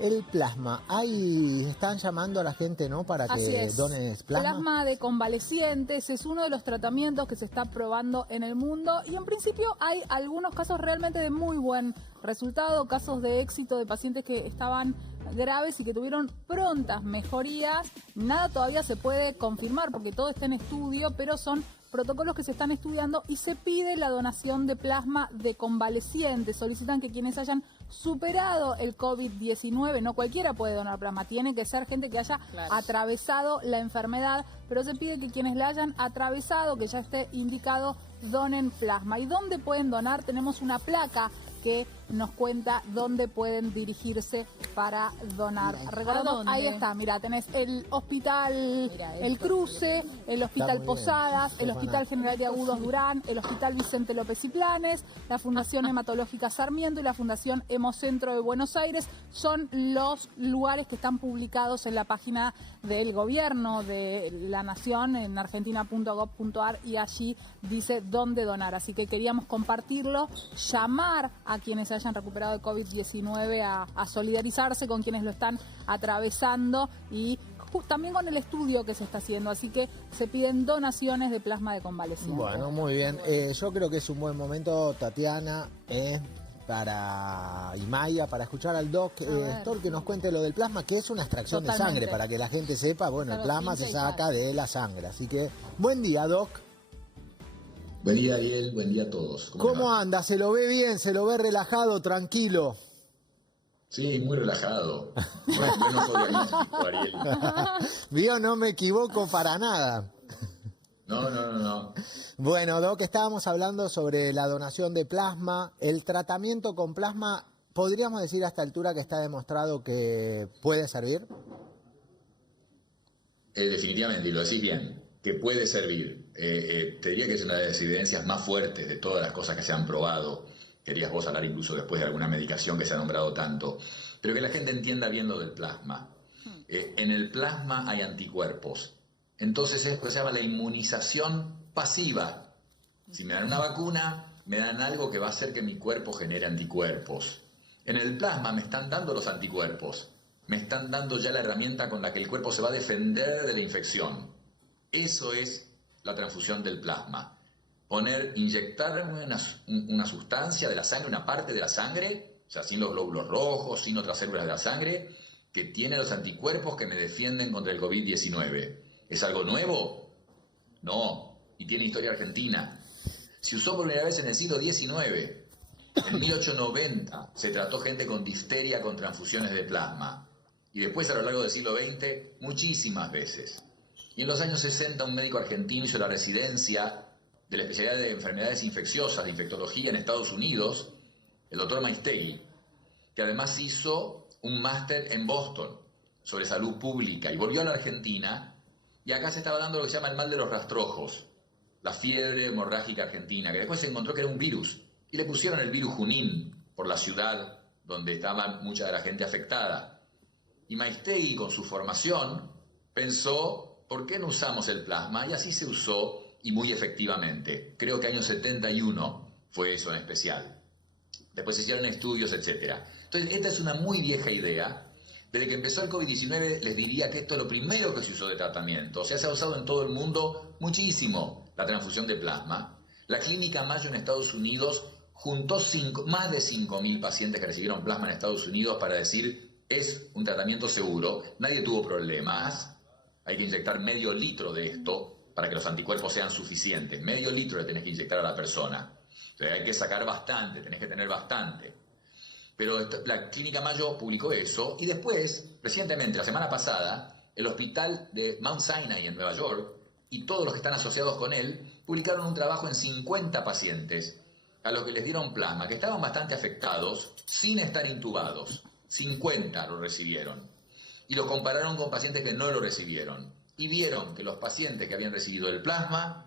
El plasma, ahí están llamando a la gente, ¿no? Para que dones plasma. Plasma de convalecientes es uno de los tratamientos que se está probando en el mundo y en principio hay algunos casos realmente de muy buen resultado, casos de éxito de pacientes que estaban graves y que tuvieron prontas mejorías. Nada todavía se puede confirmar porque todo está en estudio, pero son protocolos que se están estudiando y se pide la donación de plasma de convalecientes. Solicitan que quienes hayan superado el COVID-19, no cualquiera puede donar plasma, tiene que ser gente que haya atravesado la enfermedad, pero se pide que quienes la hayan atravesado, que ya esté indicado, donen plasma. ¿Y dónde pueden donar? Tenemos una placa que nos cuenta dónde pueden dirigirse para donar. Recordamos, ahí está, mira, tenés el hospital El Cruce, el hospital Posadas, el hospital General de Agudos Durán, el hospital Vicente López y Planes, la Fundación Hematológica Sarmiento y la Fundación Hemocentro de Buenos Aires. Son los lugares que están publicados en la página del gobierno de la nación en argentina.gov.ar y allí dice dónde donar. Así que queríamos compartirlo, llamar a quienes hayan recuperado de COVID-19 a solidarizarse con quienes lo están atravesando y también con el estudio que se está haciendo, así que se piden donaciones de plasma de convalecientes. Bueno, muy bien. Yo creo que es un buen momento, Tatiana, y Maya, para escuchar al Doc Stor que nos cuente lo del plasma, que es una extracción de sangre, para que la gente sepa, bueno, el plasma se saca de la sangre, así que buen día, Doc. Buen día, Ariel, buen día a todos. ¿Cómo anda? ¿Se lo ve bien? ¿Se lo ve relajado, tranquilo? Sí, muy relajado. No soy analítico, Ariel. Vio, no me equivoco para nada. No. Bueno, Doc, estábamos hablando sobre la donación de plasma. El tratamiento con plasma, ¿podríamos decir a esta altura que está demostrado que puede servir? Definitivamente, y lo decís bien, que puede servir. Te diría que es una de las evidencias más fuertes de todas las cosas que se han probado. Querías vos hablar incluso después de alguna medicación que se ha nombrado tanto. Pero que la gente entienda bien lo del plasma. En el plasma hay anticuerpos. Entonces esto se llama la inmunización pasiva. Si me dan una vacuna, me dan algo que va a hacer que mi cuerpo genere anticuerpos. En el plasma me están dando los anticuerpos. Me están dando ya la herramienta con la que el cuerpo se va a defender de la infección. Eso es la transfusión del plasma. Inyectar una sustancia de la sangre, una parte de la sangre, o sea, sin los glóbulos rojos, sin otras células de la sangre, que tiene los anticuerpos que me defienden contra el COVID-19. ¿Es algo nuevo? No, y tiene historia argentina. Se usó por primera vez en el siglo XIX. En 1890 se trató gente con difteria con transfusiones de plasma. Y después, a lo largo del siglo XX, muchísimas veces. Y en los años 60 un médico argentino hizo la residencia de la especialidad de enfermedades infecciosas, de infectología en Estados Unidos, el doctor Maistegui, que además hizo un máster en Boston sobre salud pública y volvió a la Argentina y acá se estaba dando lo que se llama el mal de los rastrojos, la fiebre hemorrágica argentina, que después se encontró que era un virus y le pusieron el virus Junín por la ciudad donde estaba mucha de la gente afectada. Y Maistegui, con su formación, pensó, ¿por qué no usamos el plasma? Y así se usó, y muy efectivamente. Creo que año 71 fue eso en especial. Después se hicieron estudios, etc. Entonces, esta es una muy vieja idea. Desde que empezó el COVID-19, les diría que esto es lo primero que se usó de tratamiento. O sea, se ha usado en todo el mundo muchísimo la transfusión de plasma. La Clínica Mayo en Estados Unidos juntó más de 5.000 pacientes que recibieron plasma en Estados Unidos para decir, es un tratamiento seguro, nadie tuvo problemas. Hay que inyectar medio litro de esto para que los anticuerpos sean suficientes. Medio litro le tenés que inyectar a la persona. Entonces hay que sacar bastante, tenés que tener bastante. Pero la Clínica Mayo publicó eso y después, recientemente, la semana pasada, el hospital de Mount Sinai en Nueva York y todos los que están asociados con él publicaron un trabajo en 50 pacientes a los que les dieron plasma, que estaban bastante afectados sin estar intubados. 50 lo recibieron. Y lo compararon con pacientes que no lo recibieron. Y vieron que los pacientes que habían recibido el plasma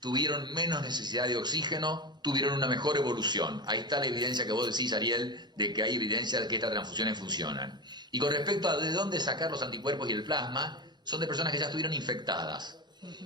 tuvieron menos necesidad de oxígeno, tuvieron una mejor evolución. Ahí está la evidencia que vos decís, Ariel, de que hay evidencia de que estas transfusiones funcionan. Y con respecto a de dónde sacar los anticuerpos y el plasma, son de personas que ya estuvieron infectadas.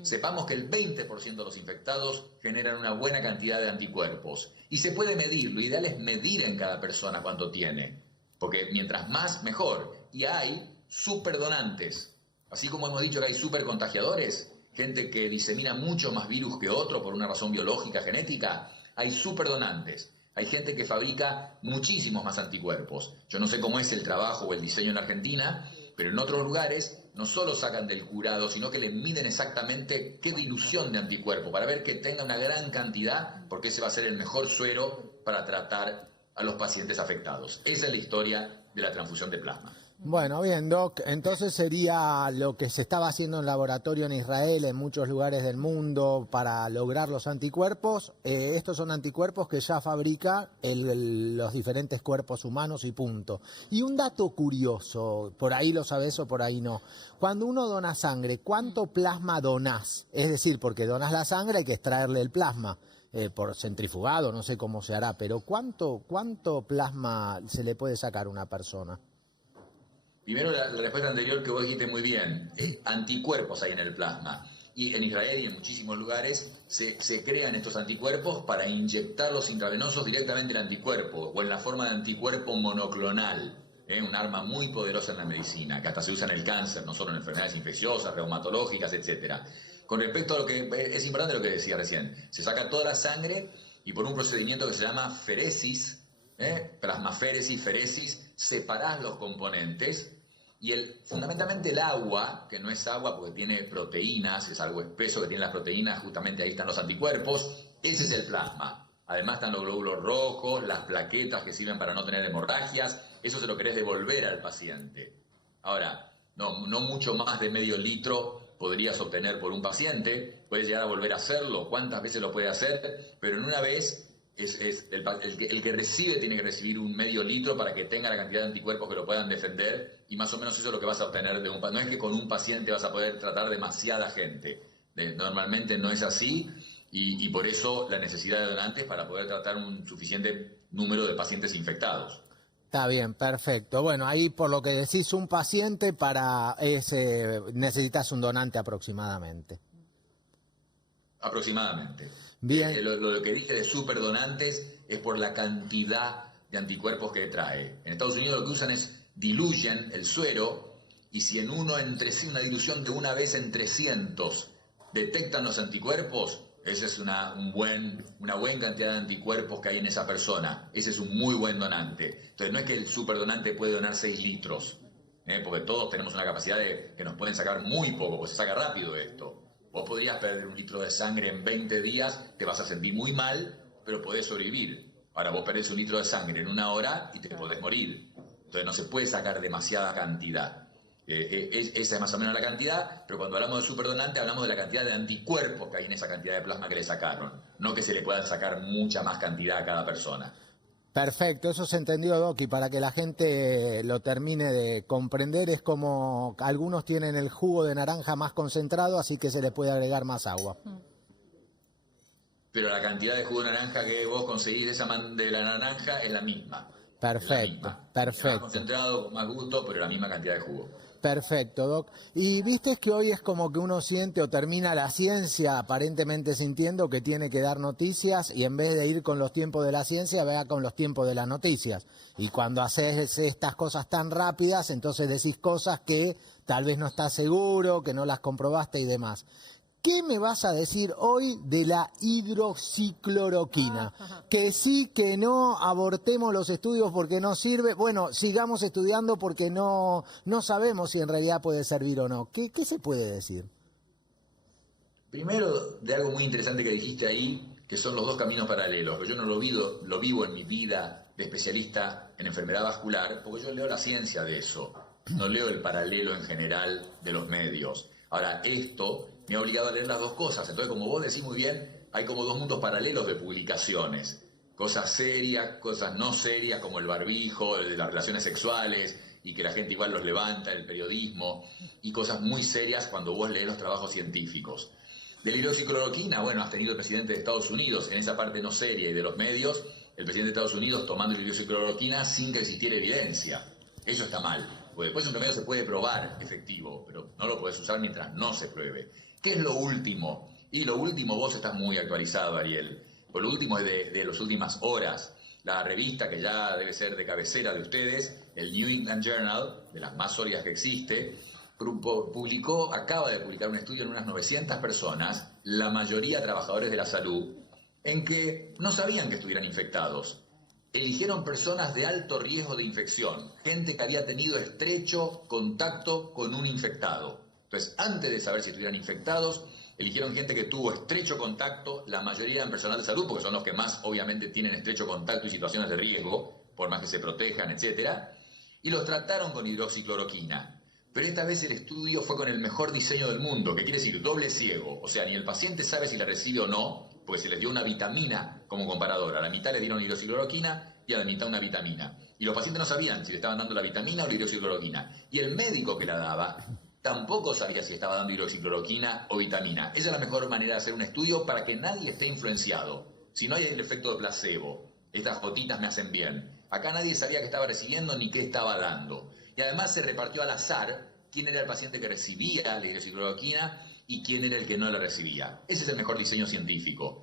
Sepamos que el 20% de los infectados generan una buena cantidad de anticuerpos. Y se puede medir, lo ideal es medir en cada persona cuánto tiene. porque mientras más, mejor. Y hay superdonantes. Así como hemos dicho que hay supercontagiadores, gente que disemina mucho más virus que otro por una razón biológica, genética, hay superdonantes. Hay gente que fabrica muchísimos más anticuerpos. Yo no sé cómo es el trabajo o el diseño en Argentina, pero en otros lugares no solo sacan del curado, sino que le miden exactamente qué dilución de anticuerpos para ver que tenga una gran cantidad, porque ese va a ser el mejor suero para tratar a los pacientes afectados. Esa es la historia de la transfusión de plasma. Bueno, bien, Doc, entonces sería lo que se estaba haciendo en laboratorio en Israel, en muchos lugares del mundo, para lograr los anticuerpos. Estos son anticuerpos que ya fabrica los diferentes cuerpos humanos y punto. Y un dato curioso, por ahí lo sabés o por ahí no. Cuando uno dona sangre, ¿cuánto plasma donás? Es decir, porque donás la sangre hay que extraerle el plasma. Por centrifugado, no sé cómo se hará, pero ¿cuánto plasma se le puede sacar a una persona? Primero, la respuesta anterior que vos dijiste muy bien. Anticuerpos hay en el plasma. Y en Israel y en muchísimos lugares se crean estos anticuerpos para inyectarlos intravenosos directamente en el anticuerpo o en la forma de anticuerpo monoclonal. Un arma muy poderosa en la medicina, que hasta se usa en el cáncer, no solo en enfermedades infecciosas, reumatológicas, etcétera. Con respecto a lo que es importante lo que decía recién, se saca toda la sangre y por un procedimiento que se llama feresis, plasmaféresis, feresis, separás los componentes y fundamentalmente el agua, que no es agua porque tiene proteínas, es algo espeso que tiene las proteínas, justamente ahí están los anticuerpos, ese es el plasma. Además están los glóbulos rojos, las plaquetas que sirven para no tener hemorragias, eso se lo querés devolver al paciente. Ahora, no mucho más de medio litro podrías obtener por un paciente, puedes llegar a volver a hacerlo, cuántas veces lo puede hacer, pero en una vez el que recibe tiene que recibir un medio litro para que tenga la cantidad de anticuerpos que lo puedan defender, y más o menos eso es lo que vas a obtener de un paciente. No es que con un paciente vas a poder tratar demasiada gente, normalmente no es así, y por eso la necesidad de donantes para poder tratar un suficiente número de pacientes infectados. Está bien, perfecto. Bueno, ahí por lo que decís, un paciente para ese necesitas un donante aproximadamente. Aproximadamente. Bien. Lo que dije de superdonantes es por la cantidad de anticuerpos que trae. En Estados Unidos lo que usan es diluyen el suero, y si en una dilución de una vez en 300 detectan los anticuerpos, esa es una buena cantidad de anticuerpos que hay en esa persona. Ese es un muy buen donante. Entonces no es que el superdonante puede donar 6 litros, porque todos tenemos una capacidad que nos pueden sacar muy poco, porque se saca rápido esto. Vos podrías perder 1 litro de sangre en 20 días, te vas a sentir muy mal, pero podés sobrevivir. Ahora vos perdés 1 litro de sangre en 1 hora y te podés morir. Entonces no se puede sacar demasiada cantidad. Esa es más o menos la cantidad, pero cuando hablamos de superdonante hablamos de la cantidad de anticuerpos que hay en esa cantidad de plasma que le sacaron, no que se le puedan sacar mucha más cantidad a cada persona. Perfecto, eso se entendió, Doc, y para que la gente lo termine de comprender, es como algunos tienen el jugo de naranja más concentrado, así que se le puede agregar más agua. Pero la cantidad de jugo de naranja que vos conseguís de la naranja es la misma. Perfecto, perfecto. Más concentrado, con más gusto, pero la misma cantidad de jugo. Perfecto, Doc. Y viste que hoy es como que uno siente o termina la ciencia aparentemente sintiendo que tiene que dar noticias, y en vez de ir con los tiempos de la ciencia, vea con los tiempos de las noticias. Y cuando haces estas cosas tan rápidas, entonces decís cosas que tal vez no estás seguro, que no las comprobaste y demás. ¿Qué me vas a decir hoy de la hidroxicloroquina? Que sí, que no, abortemos los estudios porque no sirve. Bueno, sigamos estudiando porque no sabemos si en realidad puede servir o no. ¿Qué se puede decir? Primero, de algo muy interesante que dijiste ahí, que son los dos caminos paralelos. Yo no lo vivo en mi vida de especialista en enfermedad vascular, porque yo leo la ciencia de eso. No leo el paralelo en general de los medios. Ahora, esto me ha obligado a leer las dos cosas. Entonces, como vos decís muy bien, hay como dos mundos paralelos de publicaciones. Cosas serias, cosas no serias, como el barbijo, el de las relaciones sexuales, y que la gente igual los levanta, el periodismo, y cosas muy serias cuando vos lees los trabajos científicos. De la hidroxicloroquina, bueno, has tenido el presidente de Estados Unidos en esa parte no seria y de los medios, el presidente de Estados Unidos tomando la hidroxicloroquina sin que existiera evidencia. Eso está mal. Porque después un remedio se puede probar efectivo, pero no lo puedes usar mientras no se pruebe. ¿Qué es lo último? Y lo último, vos estás muy actualizado, Ariel. Pues lo último es de las últimas horas. La revista, que ya debe ser de cabecera de ustedes, el New England Journal, de las más sólidas que existe, acaba de publicar un estudio en unas 900 personas, la mayoría trabajadores de la salud, en que no sabían que estuvieran infectados. Eligieron personas de alto riesgo de infección, gente que había tenido estrecho contacto con un infectado. Entonces, antes de saber si estuvieran infectados, eligieron gente que tuvo estrecho contacto, la mayoría eran personal de salud, porque son los que más obviamente tienen estrecho contacto y situaciones de riesgo, por más que se protejan, etcétera, y los trataron con hidroxicloroquina. Pero esta vez el estudio fue con el mejor diseño del mundo, que quiere decir doble ciego, o sea, ni el paciente sabe si la recibe o no, porque se les dio una vitamina como comparadora. A la mitad les dieron hidroxicloroquina y a la mitad una vitamina. Y los pacientes no sabían si le estaban dando la vitamina o la hidroxicloroquina. Y el médico que la daba tampoco sabía si estaba dando hidroxicloroquina o vitamina. Esa es la mejor manera de hacer un estudio para que nadie esté influenciado. Si no hay el efecto de placebo, estas gotitas me hacen bien. Acá nadie sabía qué estaba recibiendo ni qué estaba dando. Y además se repartió al azar quién era el paciente que recibía la hidroxicloroquina y quién era el que no la recibía. Ese es el mejor diseño científico.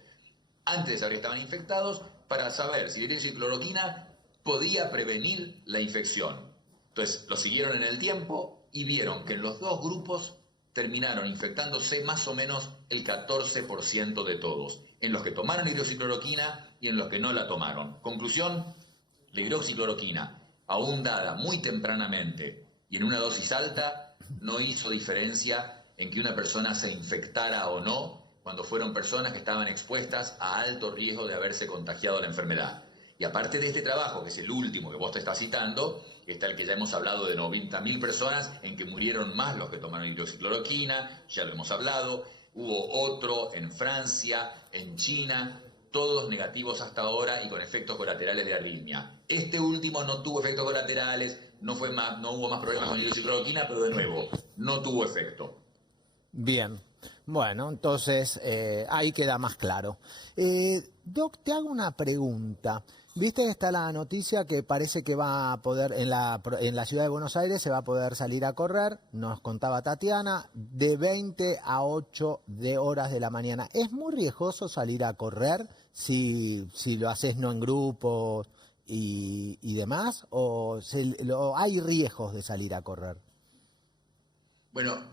Antes de saber que estaban infectados, para saber si la hidroxicloroquina podía prevenir la infección. Entonces, lo siguieron en el tiempo y vieron que en los dos grupos terminaron infectándose más o menos el 14% de todos, en los que tomaron hidroxicloroquina y en los que no la tomaron. Conclusión, la hidroxicloroquina, aún dada muy tempranamente y en una dosis alta, no hizo diferencia en que una persona se infectara o no cuando fueron personas que estaban expuestas a alto riesgo de haberse contagiado la enfermedad. Y aparte de este trabajo, que es el último que vos te estás citando, está el que ya hemos hablado de 90.000 personas en que murieron más los que tomaron hidroxicloroquina, ya lo hemos hablado. Hubo otro en Francia, en China, todos negativos hasta ahora y con efectos colaterales de arritmia. Este último no tuvo efectos colaterales, no hubo más problemas con hidroxicloroquina, pero de nuevo, no tuvo efecto. Bien, bueno, entonces ahí queda más claro. Doc, te hago una pregunta. Viste, está la noticia que parece que va a poder, en la ciudad de Buenos Aires se va a poder salir a correr, nos contaba Tatiana, de 20 a 8 de la mañana. ¿Es muy riesgoso salir a correr si lo haces no en grupo y demás? ¿O hay riesgos de salir a correr? Bueno,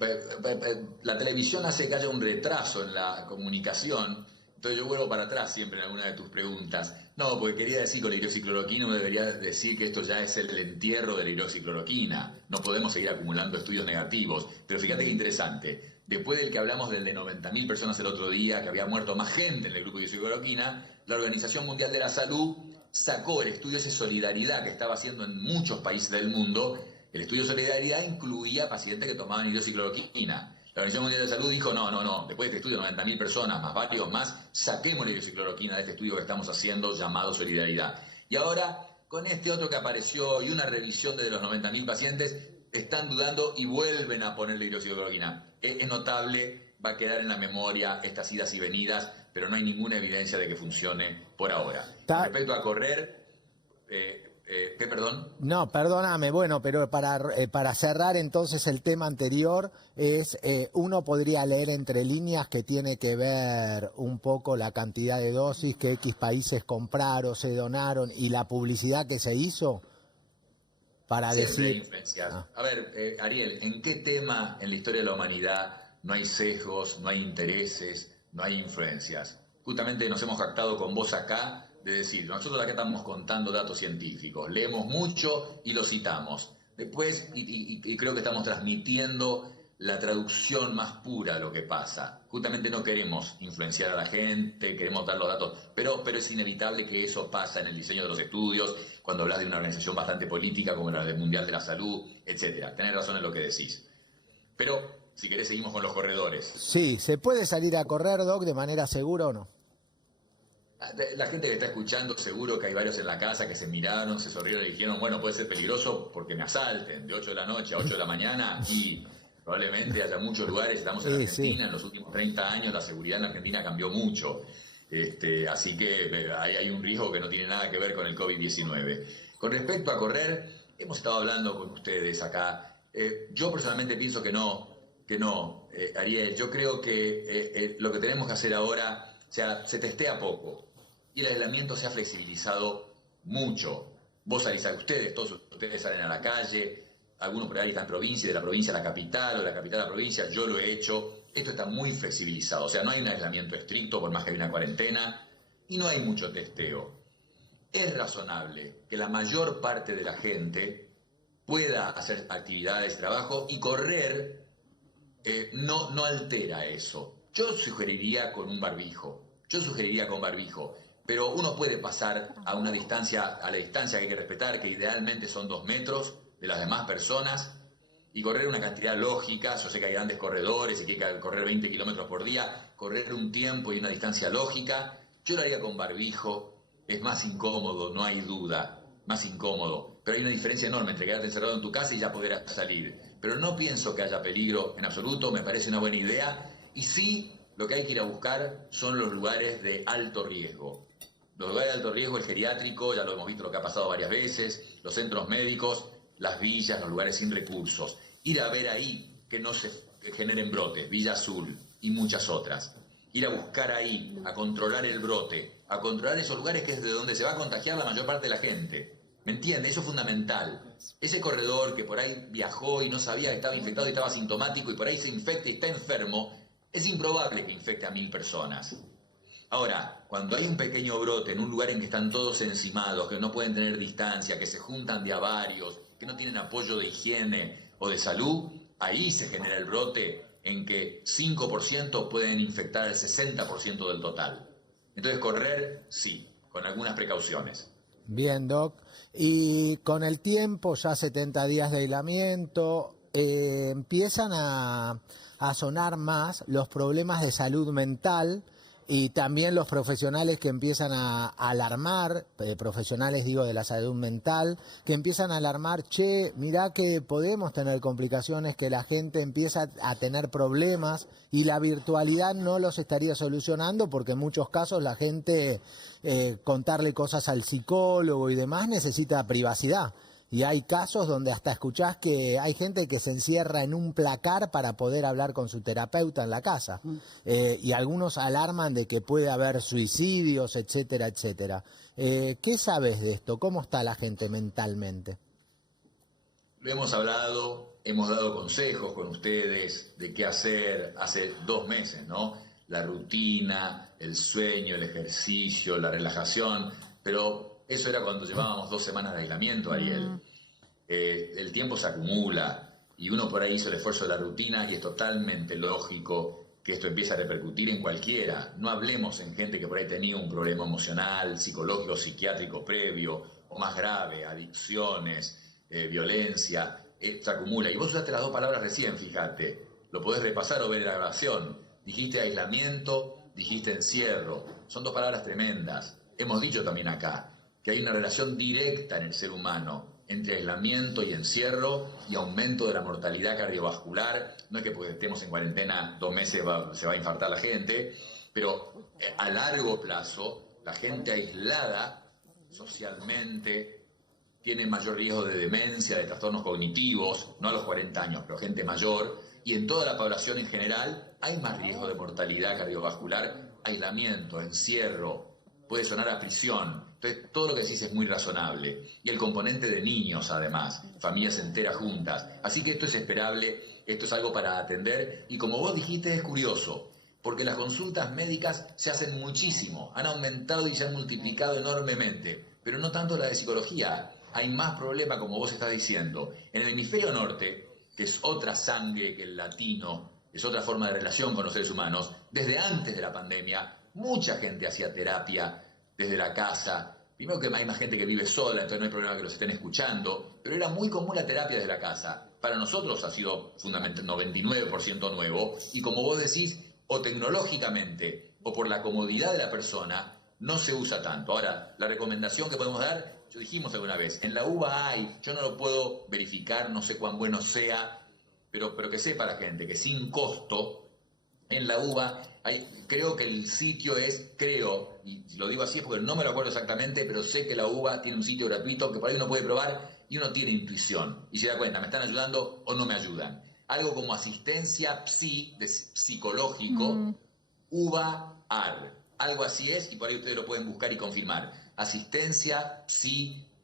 la televisión hace que haya un retraso en la comunicación, entonces yo vuelvo para atrás siempre en alguna de tus preguntas. No, porque quería decir con la hidroxicloroquina, uno debería decir que esto ya es el entierro de la hidroxicloroquina. No podemos seguir acumulando estudios negativos. Pero fíjate qué interesante, después del que hablamos del de 90.000 personas el otro día, que había muerto más gente en el grupo de hidroxicloroquina, la Organización Mundial de la Salud sacó el estudio ese Solidaridad que estaba haciendo en muchos países del mundo. El estudio de Solidaridad incluía pacientes que tomaban hidroxicloroquina. La Organización Mundial de la Salud dijo, no, después de este estudio, 90.000 personas, más varios más, saquemos la hidroxicloroquina de este estudio que estamos haciendo llamado Solidaridad. Y ahora, con este otro que apareció y una revisión de los 90.000 pacientes, están dudando y vuelven a poner la hidroxicloroquina. Es notable, va a quedar en la memoria estas idas y venidas, pero no hay ninguna evidencia de que funcione por ahora. Respecto a correr... ¿Qué, perdón? No, perdóname, bueno, pero para cerrar entonces el tema anterior, uno podría leer entre líneas que tiene que ver un poco la cantidad de dosis que X países compraron, se donaron y la publicidad que se hizo para decir... influenciar. A ver, Ariel, ¿en qué tema en la historia de la humanidad no hay sesgos, no hay intereses, no hay influencias? Justamente nos hemos jactado con vos acá de decir, nosotros acá estamos contando datos científicos, leemos mucho y los citamos. Después, y creo que estamos transmitiendo la traducción más pura de lo que pasa. Justamente no queremos influenciar a la gente, queremos dar los datos, pero es inevitable que eso pasa en el diseño de los estudios, cuando hablas de una organización bastante política como la del Mundial de la Salud, etcétera. Tenés razón en lo que decís. Pero, si querés, seguimos con los corredores. Sí, ¿se puede salir a correr, Doc, de manera segura o no? La gente que está escuchando, seguro que hay varios en la casa que se miraron, se sonrieron y dijeron, bueno, puede ser peligroso porque me asalten de 8 de la noche a 8 de la mañana y probablemente haya muchos lugares, estamos en Argentina, en los últimos 30 años la seguridad en Argentina cambió mucho, así que hay un riesgo que no tiene nada que ver con el COVID-19. Con respecto a correr, hemos estado hablando con ustedes acá, yo personalmente pienso que no, Ariel, yo creo que lo que tenemos que hacer ahora, se testea poco y el aislamiento se ha flexibilizado mucho. Vos salís a todos ustedes salen a la calle, algunos por ahí están en provincia, de la provincia a la capital, o de la capital a la provincia, yo lo he hecho. Esto está muy flexibilizado, o sea, no hay un aislamiento estricto por más que hay una cuarentena y no hay mucho testeo. Es razonable que la mayor parte de la gente pueda hacer actividades, trabajo y correr no altera eso. Yo sugeriría con barbijo, pero uno puede pasar a la distancia que hay que respetar, que idealmente son 2 metros de las demás personas, y correr una cantidad lógica. Yo sé que hay grandes corredores y que hay que correr 20 kilómetros por día, correr un tiempo y una distancia lógica. Yo lo haría con barbijo, es más incómodo, no hay duda, más incómodo, pero hay una diferencia enorme entre quedarte encerrado en tu casa y ya poder salir. Pero no pienso que haya peligro en absoluto, me parece una buena idea, y sí, lo que hay que ir a buscar son los lugares de alto riesgo. Los lugares de alto riesgo, el geriátrico, ya lo hemos visto lo que ha pasado varias veces, los centros médicos, las villas, los lugares sin recursos. Ir a ver ahí que no se generen brotes, Villa Azul y muchas otras. Ir a buscar ahí, a controlar el brote, a controlar esos lugares que es de donde se va a contagiar la mayor parte de la gente. ¿Me entiende? Eso es fundamental. Ese corredor que por ahí viajó y no sabía que estaba infectado y estaba asintomático y por ahí se infecta y está enfermo, es improbable que infecte a 1000 personas. Ahora, cuando hay un pequeño brote en un lugar en que están todos encimados, que no pueden tener distancia, que se juntan de a varios, que no tienen apoyo de higiene o de salud, ahí se genera el brote en que 5% pueden infectar el 60% del total. Entonces, correr, sí, con algunas precauciones. Bien, Doc. Y con el tiempo, ya 70 días de aislamiento, empiezan a sonar más los problemas de salud mental y también los profesionales que empiezan a alarmar, profesionales digo de la salud mental, que empiezan a alarmar, mirá que podemos tener complicaciones, que la gente empieza a tener problemas y la virtualidad no los estaría solucionando porque en muchos casos la gente contarle cosas al psicólogo y demás necesita privacidad. Y hay casos donde hasta escuchás que hay gente que se encierra en un placar para poder hablar con su terapeuta en la casa. Y algunos alarman de que puede haber suicidios, etcétera, etcétera. ¿Qué sabes de esto? ¿Cómo está la gente mentalmente? Lo hemos hablado, hemos dado consejos con ustedes de qué hacer hace 2 meses, ¿no? La rutina, el sueño, el ejercicio, la relajación, pero eso era cuando llevábamos 2 semanas de aislamiento, Ariel. El tiempo se acumula y uno por ahí hizo el esfuerzo de la rutina y es totalmente lógico que esto empiece a repercutir en cualquiera. No hablemos en gente que por ahí tenía un problema emocional, psicológico, psiquiátrico previo o más grave, adicciones, violencia, se acumula. Y vos usaste las 2 palabras recién, fíjate, lo podés repasar o ver en la grabación. Dijiste aislamiento, dijiste encierro, son 2 palabras tremendas. Hemos dicho también acá que hay una relación directa en el ser humano entre aislamiento y encierro y aumento de la mortalidad cardiovascular. No es que porque estemos en cuarentena 2 meses se va a infartar la gente, pero a largo plazo la gente aislada socialmente tiene mayor riesgo de demencia, de trastornos cognitivos, no a los 40 años, pero gente mayor, y en toda la población en general hay más riesgo de mortalidad cardiovascular, aislamiento, encierro, puede sonar a prisión. Entonces, todo lo que decís es muy razonable. Y el componente de niños, además, familias enteras juntas. Así que esto es esperable, esto es algo para atender. Y como vos dijiste, es curioso, porque las consultas médicas se hacen muchísimo, han aumentado y se han multiplicado enormemente, pero no tanto la de psicología. Hay más problema, como vos estás diciendo. En el hemisferio norte, que es otra sangre que el latino, es otra forma de relación con los seres humanos, desde antes de la pandemia, mucha gente hacía terapia desde la casa. Primero que hay más gente que vive sola, entonces no hay problema que los estén escuchando, pero era muy común la terapia desde la casa. Para nosotros ha sido fundamentalmente 99% nuevo, y como vos decís, o tecnológicamente o por la comodidad de la persona, no se usa tanto. Ahora, la recomendación que podemos dar, yo dijimos alguna vez, en la UBA hay, yo no lo puedo verificar, no sé cuán bueno sea, pero que sepa la gente que sin costo, en la UBA, creo que el sitio es, y lo digo así porque no me lo acuerdo exactamente, pero sé que la UBA tiene un sitio gratuito que por ahí uno puede probar y uno tiene intuición y se da cuenta, ¿me están ayudando o no me ayudan? Algo como asistencia psicológico, UBA-AR, algo así es, y por ahí ustedes lo pueden buscar y confirmar. Asistencia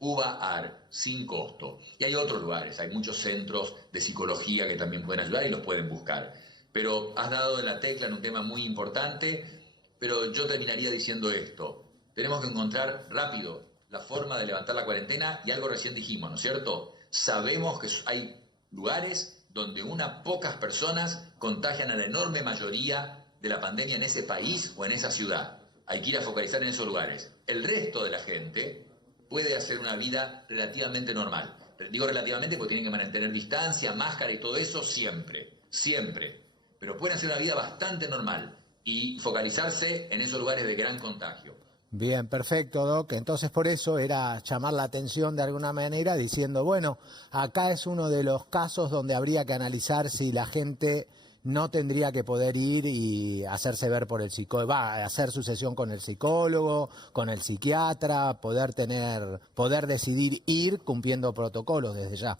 UVA-AR, sin costo. Y hay otros lugares, hay muchos centros de psicología que también pueden ayudar y los pueden buscar. Pero has dado en la tecla en un tema muy importante, pero yo terminaría diciendo esto. Tenemos que encontrar rápido la forma de levantar la cuarentena y algo recién dijimos, ¿no es cierto? Sabemos que hay lugares donde unas pocas personas contagian a la enorme mayoría de la pandemia en ese país o en esa ciudad. Hay que ir a focalizar en esos lugares. El resto de la gente puede hacer una vida relativamente normal. Digo relativamente porque tienen que mantener distancia, máscara y todo eso siempre, siempre. Pero pueden hacer una vida bastante normal y focalizarse en esos lugares de gran contagio. Bien, perfecto, Doc. Entonces por eso era llamar la atención de alguna manera diciendo, bueno, acá es uno de los casos donde habría que analizar si la gente no tendría que poder ir y hacerse ver por el psicólogo, hacer su sesión con el psicólogo, con el psiquiatra, poder decidir ir cumpliendo protocolos desde ya.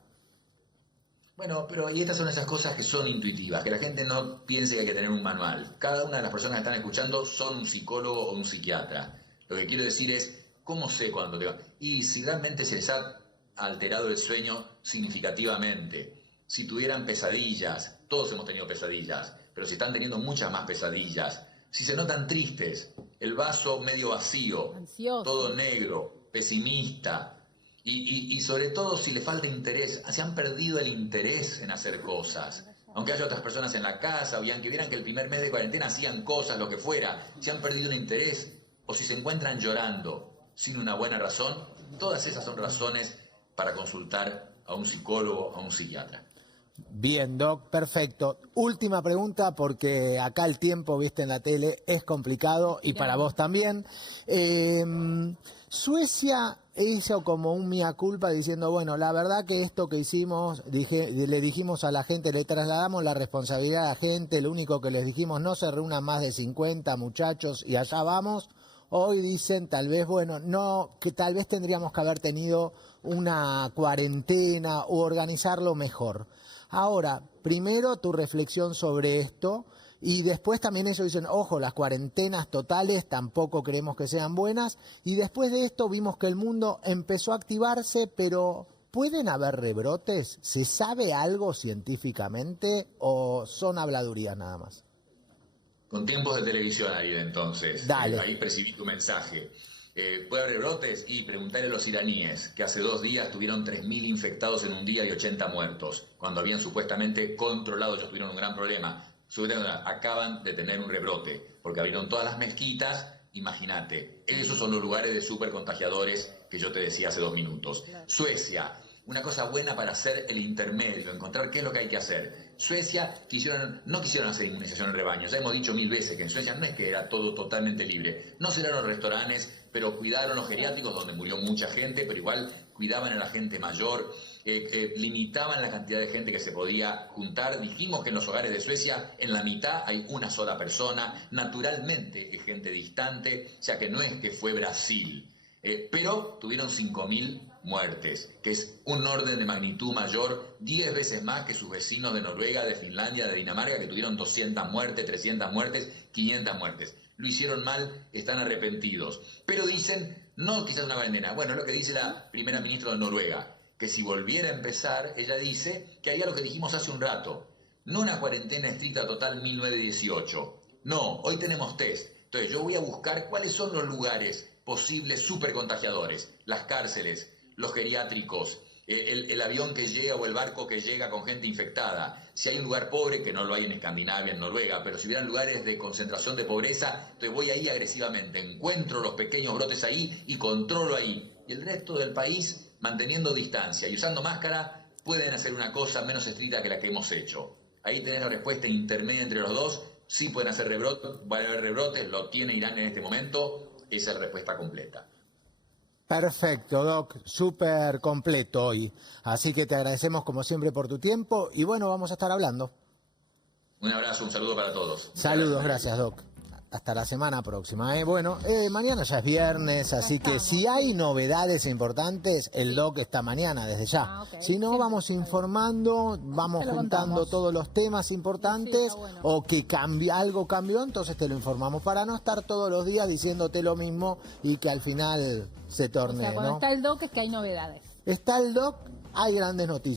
Bueno, pero y estas son esas cosas que son intuitivas, que la gente no piense que hay que tener un manual. Cada una de las personas que están escuchando son un psicólogo o un psiquiatra. Lo que quiero decir es, ¿cómo sé cuándo te va? Y si realmente se les ha alterado el sueño significativamente, si tuvieran pesadillas, todos hemos tenido pesadillas, pero si están teniendo muchas más pesadillas, si se notan tristes, el vaso medio vacío, ansioso, todo negro, pesimista, y sobre todo si le falta interés, se han perdido el interés en hacer cosas. Aunque haya otras personas en la casa, o que vieran que el primer mes de cuarentena hacían cosas, lo que fuera, si han perdido el interés, o si se encuentran llorando sin una buena razón, todas esas son razones para consultar a un psicólogo, a un psiquiatra. Bien, Doc, perfecto. Última pregunta, porque acá el tiempo, viste, en la tele es complicado y para vos también. Suecia hizo como un mea culpa diciendo, bueno, la verdad que esto que hicimos, le dijimos a la gente, le trasladamos la responsabilidad a la gente, lo único que les dijimos, no se reúnan más de 50 muchachos y allá vamos. Hoy dicen, tal vez, bueno, no, que tal vez tendríamos que haber tenido una cuarentena o organizarlo mejor. Ahora, primero tu reflexión sobre esto y después también ellos dicen, ojo, las cuarentenas totales tampoco creemos que sean buenas y después de esto vimos que el mundo empezó a activarse, pero ¿pueden haber rebrotes? ¿Se sabe algo científicamente o son habladurías nada más? Con tiempos de televisión, Ariel, entonces. Dale. Ahí percibí tu mensaje. ¿Puede haber rebrotes? Y preguntarle a los iraníes, que hace 2 días tuvieron 3.000 infectados en un día y 80 muertos, cuando habían supuestamente controlado, ellos tuvieron un gran problema. Acaban de tener un rebrote, porque abrieron todas las mezquitas, imagínate. Esos son los lugares de supercontagiadores que yo te decía hace 2 minutos. Suecia, una cosa buena para hacer el intermedio, encontrar qué es lo que hay que hacer. Suecia no quisieron hacer inmunización en rebaño. Ya hemos dicho 1000 veces que en Suecia no es que era todo totalmente libre. No cerraron restaurantes, pero cuidaron los geriátricos donde murió mucha gente, pero igual cuidaban a la gente mayor, limitaban la cantidad de gente que se podía juntar. Dijimos que en los hogares de Suecia en la mitad hay una sola persona, naturalmente es gente distante, o sea que no es que fue Brasil, pero tuvieron 5.000 muertes, que es un orden de magnitud mayor, 10 veces más que sus vecinos de Noruega, de Finlandia, de Dinamarca, que tuvieron 200 muertes, 300 muertes, 500 muertes. Lo hicieron mal, están arrepentidos. Pero dicen, no quizás una cuarentena. Bueno, es lo que dice la primera ministra de Noruega, que si volviera a empezar, ella dice que haría lo que dijimos hace un rato, no una cuarentena estricta total 1918. No, hoy tenemos test. Entonces yo voy a buscar cuáles son los lugares posibles supercontagiadores, las cárceles, los geriátricos, el avión que llega o el barco que llega con gente infectada. Si hay un lugar pobre, que no lo hay en Escandinavia, en Noruega, pero si hubieran lugares de concentración de pobreza, entonces voy ahí agresivamente, encuentro los pequeños brotes ahí y controlo ahí. Y el resto del país, manteniendo distancia y usando máscara, pueden hacer una cosa menos estricta que la que hemos hecho. Ahí tenés la respuesta intermedia entre los dos. Sí pueden hacer rebrotes, van a haber rebrotes, lo tiene Irán en este momento. Esa es la respuesta completa. Perfecto, Doc, súper completo hoy. Así que te agradecemos como siempre por tu tiempo y bueno, vamos a estar hablando. Un abrazo, un saludo para todos. Saludos, gracias, Doc. hasta la semana próxima. Bueno, mañana ya es viernes, así que si hay novedades importantes, el doc está mañana, desde ya. Okay. Si no, vamos informando, vamos juntando todos los temas importantes, o que algo cambió, entonces te lo informamos, para no estar todos los días diciéndote lo mismo y que al final se torne, cuando ¿no? está el doc es que hay novedades. Está el doc, hay grandes noticias.